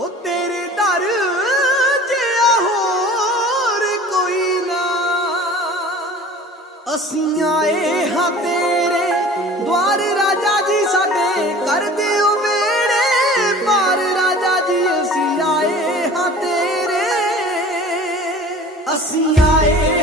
ਉਹ ਤੇਰੇ ਦਰ ਜਿਆ ਹੋਰ ਕੋਈ ਨਾ ਅਸੀਂ ਆਏ ਹਾਂ ਤੇਰੇ ਦਵਾਰ ਰਾਜਾ ਜੀ ਸਾਡੇ ਕਰ ਦਿਓ ਵੇੜੇ ਪਾਰ ਰਾਜਾ ਜੀ ਅਸੀਂ ਆਏ ਹਾਂ ਤੇਰੇ ਅਸੀਂ ਆਏ